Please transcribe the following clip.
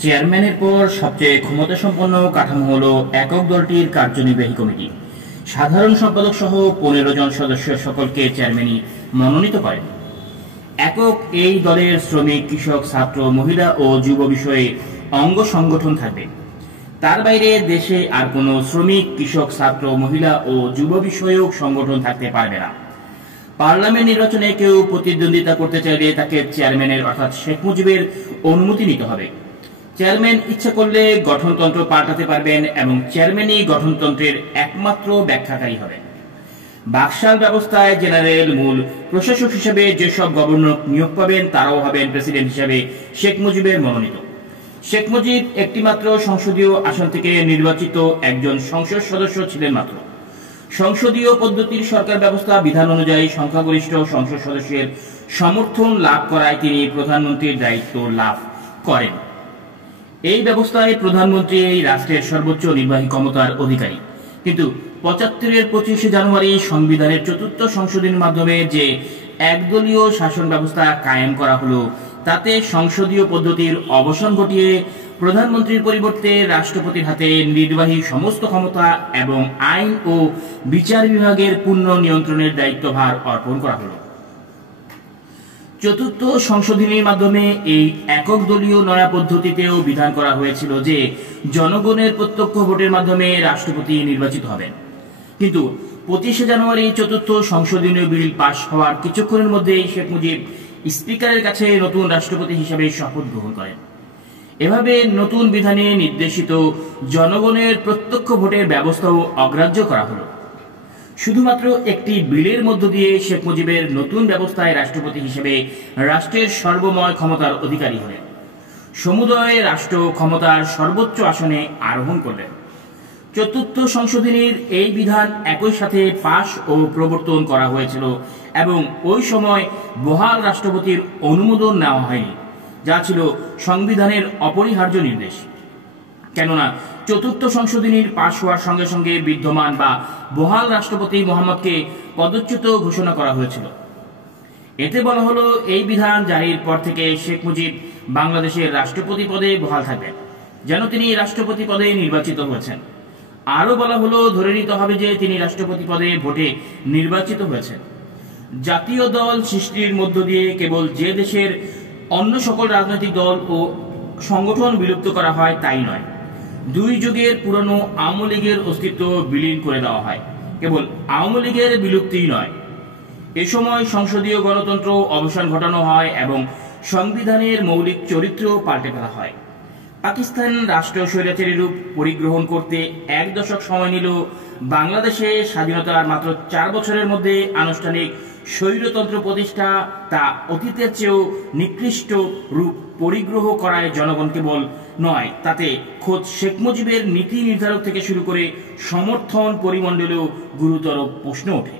চেয়ারম্যানের পর সবচেয়ে ক্ষমতাসম্পন্ন কাঠামো হল একক দলটির কার্যনির্বাহী কমিটি। সাধারণ সম্পাদক সহ 15 জন সদস্য সকলকে চেয়ারম্যানই মনোনীত করেন। একক এই দলের শ্রমিক, কৃষক, ছাত্র, মহিলা ও যুব বিষয়ে অঙ্গ সংগঠন থাকবে। তার বাইরে দেশে আর কোনো শ্রমিক, কৃষক, ছাত্র, মহিলা ও যুব বিষয়ক সংগঠন থাকতে পারবে না। পার্লামেন্ট নির্বাচনে কেউ প্রতিদ্বন্দ্বিতা করতে চাইলে তাকে চেয়ারম্যানের অর্থাৎ শেখ মুজিবের অনুমতি নিতে হবে। চেয়ারম্যান ইচ্ছা করলে গঠনতন্ত্র পাল্টাতে পারবেন এবং চেয়ারম্যানই গঠনতন্ত্রের একমাত্র ব্যাখ্যাকারী হবেন। বাকশাল ব্যবস্থায় জেনারেল মূল প্রশাসক হিসেবে যেসব গভর্নর নিয়োগ পাবেন তারাও হবেন প্রেসিডেন্ট হিসেবে শেখ মুজিবের মনোনীত। শেখ মুজিব একটিমাত্র সংসদীয় আসন থেকে নির্বাচিত একজন সংসদ সদস্য ছিলেন মাত্র। সংসদীয় পদ্ধতির সরকার ব্যবস্থা বিধান অনুযায়ী সংখ্যাগরিষ্ঠ সংসদ সদস্যের সমর্থন লাভ করায় তিনি প্রধানমন্ত্রীর দায়িত্ব লাভ করেন। এই ব্যবস্থায় প্রধানমন্ত্রী এই রাষ্ট্রের সর্বোচ্চ নির্বাহী ক্ষমতার অধিকারী। কিন্তু 75-এর 25শে জানুয়ারি সংবিধানের 4র্থ সংশোধনীর মাধ্যমে যে একদলীয় শাসন ব্যবস্থা কায়েম করা হলো, তাতে সংসদীয় পদ্ধতির অবসান ঘটিয়ে প্রধানমন্ত্রীর পরিবর্তে রাষ্ট্রপতির হাতে নির্বাহী সমস্ত ক্ষমতা এবং আইন ও বিচার বিভাগের পূর্ণ নিয়ন্ত্রণের দায়িত্বভার অর্পণ করা হলো। 4র্থ সংশোধনীর মাধ্যমে এই একক দলীয় নয়া পদ্ধতিতেও বিধান করা হয়েছিল যে জনগণের প্রত্যক্ষ ভোটের মাধ্যমে রাষ্ট্রপতি নির্বাচিত হবেন। কিন্তু 25শে জানুয়ারি 4র্থ সংশোধনীয় বিল পাশ হওয়ার কিছুক্ষণের মধ্যেই শেখ মুজিব স্পিকারের কাছে নতুন রাষ্ট্রপতি হিসেবে শপথ গ্রহণ করেন। এভাবে নতুন বিধানে নির্দেশিত জনগণের প্রত্যক্ষ ভোটের ব্যবস্থাও অগ্রাহ্য করা হলো। শুধুমাত্র একটি বিলের মধ্য দিয়ে শেখ মুজিবের নতুন ব্যবস্থায় রাষ্ট্রপতি হিসেবে রাষ্ট্রের সর্বময় ক্ষমতার অধিকারী হলেন। সমুদয় রাষ্ট্র ক্ষমতার সর্বোচ্চ আসনে আরোহণ করলেন। 4র্থ সংশোধনীর এই বিধান একই সাথে পাশ ও প্রবর্তন করা হয়েছিল এবং ওই সময় বহাল রাষ্ট্রপতির অনুমোদন নেওয়া হয়নি, যা ছিল সংবিধানের অপরিহার্য নির্দেশ। কেননা 4র্থ সংশোধনীর পাশ হওয়ার সঙ্গে সঙ্গে বিদ্যমান বা বহাল রাষ্ট্রপতি মোহাম্মদকে পদচ্যুত ঘোষণা করা হয়েছিল। এতে বলা হলো, এই বিধান জারির পর থেকে শেখ মুজিব বাংলাদেশের রাষ্ট্রপতি পদে বহাল থাকবেন, যেন তিনি রাষ্ট্রপতি পদে নির্বাচিত হয়েছেন। আরও বলা হলো, ধরে নিতে হবে যে তিনি রাষ্ট্রপতি পদে ভোটে নির্বাচিত হয়েছেন। জাতীয় দল সৃষ্টির মধ্য দিয়ে কেবল যে দেশের অন্য সকল রাজনৈতিক দল ও সংগঠন বিলুপ্ত করা হয় তাই নয়, 2 যুগের পুরনো আওয়ামী লীগের অস্তিত্ব বিলীন করে দেওয়া হয়। কেবল আওয়ামী লীগের বিলুপ্তিই নয়, এ সময় সংসদীয় গণতন্ত্র অবসান ঘটানো হয় এবং সংবিধানের মৌলিক চরিত্র পাল্টে ফেলা হয়। পাকিস্তান রাষ্ট্র স্বৈরাচারী রূপ পরিগ্রহণ করতে 1 দশক সময় নিল। বাংলাদেশে স্বাধীনতার মাত্র 4 বছরের মধ্যে আনুষ্ঠানিক স্বৈরতন্ত্র প্রতিষ্ঠা, তা অতীতের চেয়েও নিকৃষ্ট রূপ পরিগ্রহ করায় জনগণ কেবল নয়, তাতে খোদ শেখ মুজিবের নীতি নির্ধারক থেকে শুরু করে সমর্থন পরিমণ্ডলেও গুরুতর প্রশ্ন ওঠে।